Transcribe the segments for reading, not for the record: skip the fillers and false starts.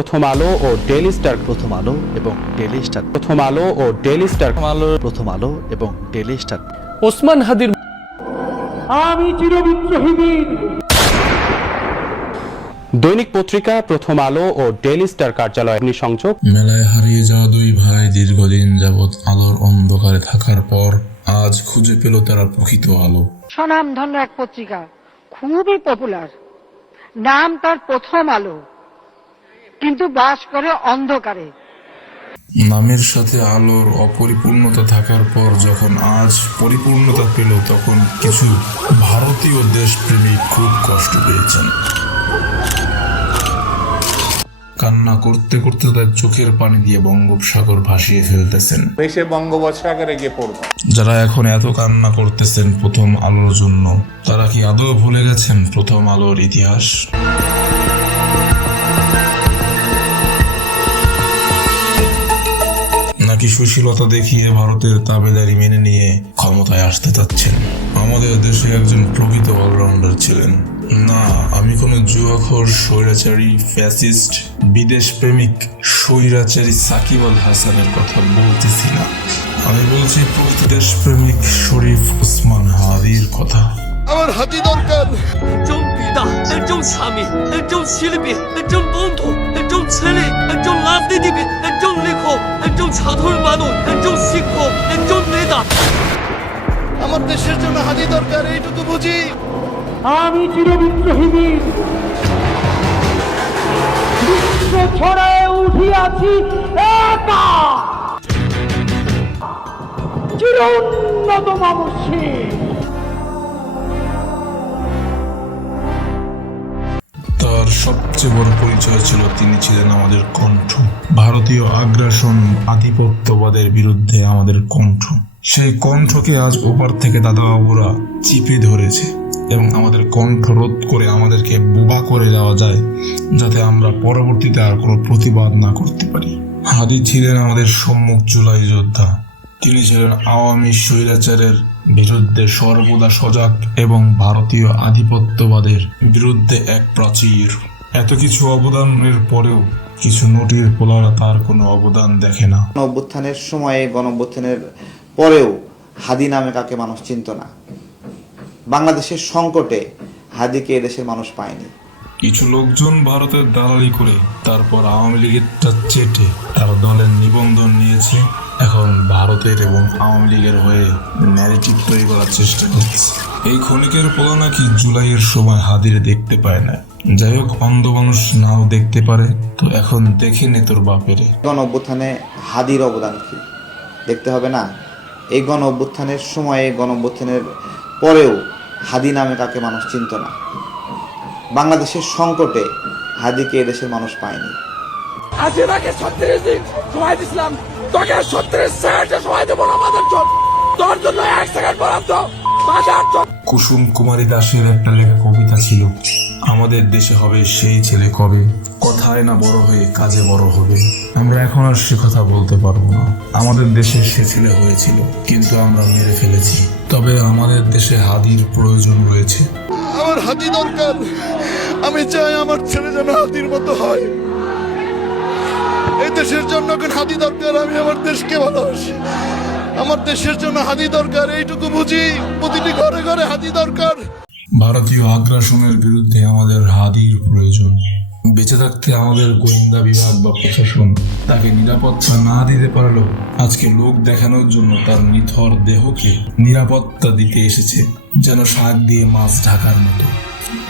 প্রথম আলো ও daily star, প্রথম আলো এবং ডেইলি স্টার, প্রথম আলো ও ডেইলি স্টার, প্রথম আলো এবং ডেইলি স্টার। ওসমান হাদির আমি চিরবিদ্রোহী বীর। দৈনিক পত্রিকা, প্রথম আলো ও ডেইলি স্টার কার্যালয় সংযোগ। মেলায় হারিয়ে যাওয়া দুই ভাই দীর্ঘদিন যাবৎ আলোর অন্ধকারে থাকার পর আজ খুঁজে পেল তারা প্রকৃত আলো। স্বনামধন্য এক পত্রিকা, খুবই পপুলার, নাম তার প্রথম আলো, কিন্তু বাস করে অন্ধকারে। নামের সাথে আলোর অপরিপূর্ণতা থাকার পর যখন আজ পরিপূর্ণতা পেল, তখন কিছু ভারতীয় দেশপ্রেমিক খুব কষ্ট পেয়েছেন। কান্না করতে করতে তার চোখের পানি দিয়ে বঙ্গোপসাগর ভাসিয়ে ফেলতেছেন। দেশে বঙ্গোপসাগরে গিয়ে পড়বো। যারা এখন এত কান্না করতেছেন প্রথম আলোর জন্য, তারা কি আদৌ ভুলে গেছেন প্রথম আলোর ইতিহাস? নাকি সুশীলতা দেখিয়ে ভারতের তাবেদারি মেনে নিয়ে ক্ষমতায় আসতে চাচ্ছেন? আমাদের দেশে একজন প্রকৃত অলরাউন্ডার ছিলেন। না, আমি কোনো জুয়াখোর, স্বৈরাচারী, ফ্যাসিস্ট, বিদেশ প্রেমিক, স্বৈরাচারী সাকিব আল হাসানের কথা বলতেছি না। আমি বলছি প্রকৃত দেশপ্রেমিক শরীফ ওসমান হাদির কথা। আমার হাতি দরকার। একজন পিতা, একজন স্বামী, একজন শিল্পী, একজন বন্ধু, একজন ছেলে, একজন রাজনীতিবিদ, একজন লেখক, একজন সাধারণ মানুষ, একজন শিক্ষক, একজন নেতা। আমার দেশের জন্য হাতি দরকার, এইটুকু বুঝি। আমি চিরবিদ্রোহী বীর। বিশ্ব ছড়ায় উঠিয়াছি একা, চির উন্নত মানুষের। তার সবচেয়ে বড় পরিচয় ছিল তিনি ছিলেন আমাদের কণ্ঠ। ভারতীয় আগ্রাসন, আধিপত্যবাদের বিরুদ্ধে আমাদের কণ্ঠ। সেই কণ্ঠকে আজ ওপার থেকে দাদাবাবুরা চিপে ধরেছে এবং আমাদের কণ্ঠ রোধ করে আমাদেরকে বোবা করে দেওয়া যায়, যাতে আমরা পরবর্তীতে আর কোনো প্রতিবাদ না করতে পারি। হাদি ছিলেন আমাদের সম্মুখ জুলাই যোদ্ধা। তিনি ছিলেন আওয়ামী স্বৈরাচারের বিরুদ্ধে সর্বদা সজাগ এবং ভারতীয় আধিপত্যবাদের বিরুদ্ধে এক প্রাচীর। এত কিছু অবদানের পরেও কিছু নোটির পোলারা তার কোনো অবদান দেখে না। অভ্যুত্থানের সময়ে, গণঅভ্যুত্থানের পরেও হাদি নামে কাকে মানুষ চিনত না। বাংলাদেশের সংকটে হাদিকে এদেশের মানুষ পায়নি। কিছু লোকজন ভারতের দালালি করে তারপর আওয়ামী লীগেরটা চেটে তার দলের নিবন্ধন নিয়েছে। এখন ভারতের এবং আওয়ামী লীগের হয়ে ন্যারেটিভ তৈরি করার চেষ্টা করছে। এই ক্ষণিকের পোলা নাকি জুলাইয়ের সময় হাদিরে দেখতে পায় না। যাই হোক, অন্ধ মানুষ নাও দেখতে পারে, তো এখন দেখে নে তোর বাপেরে। গণঅভ্যুত্থানে হাদির অবদান কি দেখতে হবে না? এই গণঅভ্যুত্থানের সময়ে, গণঅভ্যুত্থানের পরেও হাদি নামে কাকে মানুষ চিনত না। বাংলাদেশের সংকটে হাদিকে এদেশের মানুষ পায়নি। হাসিনাকে 36 দিন সময় দিছিলাম, তোকে 36 সেকেন্ডে সময় দেবো না। আমাদের জন্য, তোর জন্য 1 সেকেন্ড বরাদ্দ। কুসুম কুমারী দাসের একটা লেখা কবিতা ছিল, আমাদের দেশে হবে সেই ছেলে কবে, কথায় না বড় হয়ে কাজে বড় হবে। আমরা এখন আর সে কথা বলতে পারবো না। আমাদের দেশে সে ছেলে হয়েছিল, কিন্তু আমরা মেরে ফেলেছি। তবে আমাদের দেশে হাদির প্রয়োজন রয়েছে। আমার হাতি দরকার। আমি চাই আমার ছেলে যেন হাতির মতো হয়। এই দেশের জন্য এখন হাতি দরকার। আমি আমার দেশকে ভালোবাসি। আমার দেশের জন্য হাতি দরকার, এইটুকু বুঝি। প্রতিটি ঘরে ঘরে হাতি দরকার। ভারতীয় আগ্রাসনের বিরুদ্ধে আমাদের হাদির প্রয়োজন। বেঁচে থাকতে আমাদের গোয়েন্দা বিভাগ বা প্রশাসন তাকে নিরাপত্তা না দিতে পারলেও আজকে লোক দেখানোর জন্য তার নিথর দেহকে নিরাপত্তা দিতে এসেছে, যেন শাক দিয়ে মাছ ঢাকার মতো।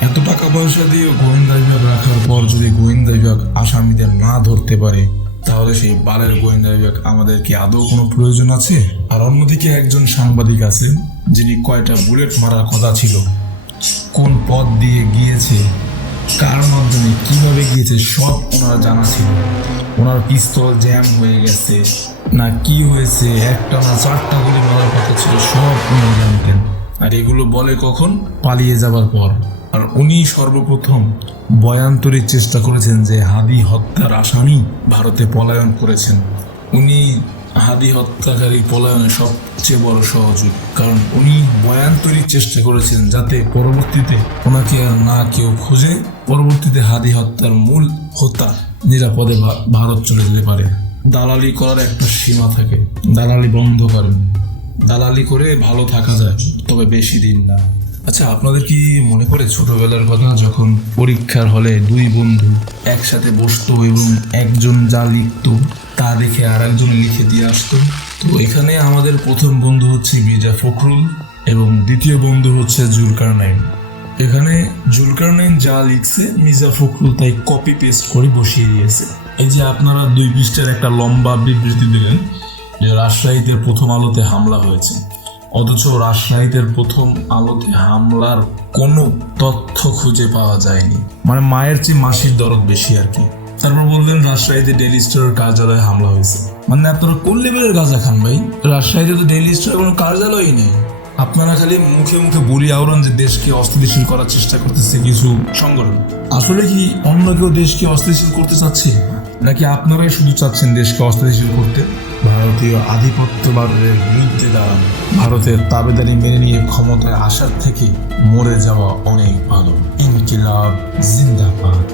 এত টাকা পয়সা দিয়ে গোয়েন্দা বিভাগ রাখার পর যদি গোয়েন্দা বিভাগ আসামিদের না ধরতে পারে, তাহলে সেই বালের গোয়েন্দা বিভাগ আমাদের কি আদৌ কোনো প্রয়োজন আছে? আর অন্যদিকে একজন সাংবাদিক আছেন যিনি কয়টা বুলেট মারার কথা ছিল, কোন পথ দিয়ে গিয়েছে, কার মাধ্যমে কিভাবে গিয়েছে, সব ওনার জানা ছিল। ওনার পিস্তল জ্যাম হয়ে গেছে না কি হয়েছে, একটা না 4টা গুলি মারার কথা ছিল, সব উনি জানতেন। আর এগুলো বলে কখন? পালিয়ে যাবার পর। আর উনি সর্বপ্রথম বয়ান তৈরির চেষ্টা করেছেন যে হাদি হত্যার আসামি ভারতে পলায়ন করেছেন। উনি হাদি হত্যাকারী পলায়নে সবচেয়ে বড় সহযোগী, কারণ উনি বয়ান তৈরির চেষ্টা করেছেন যাতে পরবর্তীতে ওনাকে আর না কেউ খুঁজে, পরবর্তীতে হাদি হত্যার মূল হোতা নিরাপদে ভারত চলে যেতে পারে। দালালি করার একটা সীমা থাকে, দালালি বন্ধ করেন। দালালি করে ভালো থাকা যায়, তবে বেশি দিন না। আচ্ছা, আপনাদের কি মনে পড়ে ছোটবেলার কথা, যখন পরীক্ষার হলে দুই বন্ধু একসাথে বসতো এবং একজন যা লিখতো তা দেখে আর একজন লিখে দিয়ে আসতো? তো এখানে আমাদের প্রথম বন্ধু হচ্ছে মির্জা ফখরুল এবং দ্বিতীয় বন্ধু হচ্ছে জুলকারনাইন। এখানে জুলকারনাইন যা লিখছে মির্জা ফখরুল তাই কপি পেস্ট করে বসিয়ে দিয়েছে। এই যে আপনারা 2 পৃষ্ঠার একটা লম্বা বিবৃতি দিলেন যে রাজশাহীতে প্রথম আলোতে হামলা হয়েছে, অথচ রাজশাহীতে প্রথম আলোতে হামলার কোনো তথ্য খুঁজে পাওয়া যায়নি। মানে মায়ের চেয়ে মাসির দরদ বেশি আর কি। তারপর বললেন রাজশাহীতে ডেইলি স্টারের কার্যালয়ে হামলা হয়েছে। মানে আপনারা কোন লেভেলের গাঁজা খান ভাই? রাজশাহীতে তো ডেইলি স্টারের কোনো কার্যালয়ই নেই। আপনারা খালি মুখে মুখে বলি আওরান যে দেশকে অস্থিতিশীল করার চেষ্টা করতেছে কিছু সংগঠন। আসলে কি অন্য কেউ দেশকে অস্থিতিশীল করতে চাচ্ছে, নাকি আপনারাই শুধু চাচ্ছেন দেশকে অস্থিতিশীল করতে? ভারতীয় আধিপত্যবাদের বিরুদ্ধে দাঁড়ানো, ভারতের তাবেদারি মেনে নিয়ে ক্ষমতায় আসার থেকে মরে যাওয়া অনেক ভালো। ইনকিলাব জিন্দাবাদ।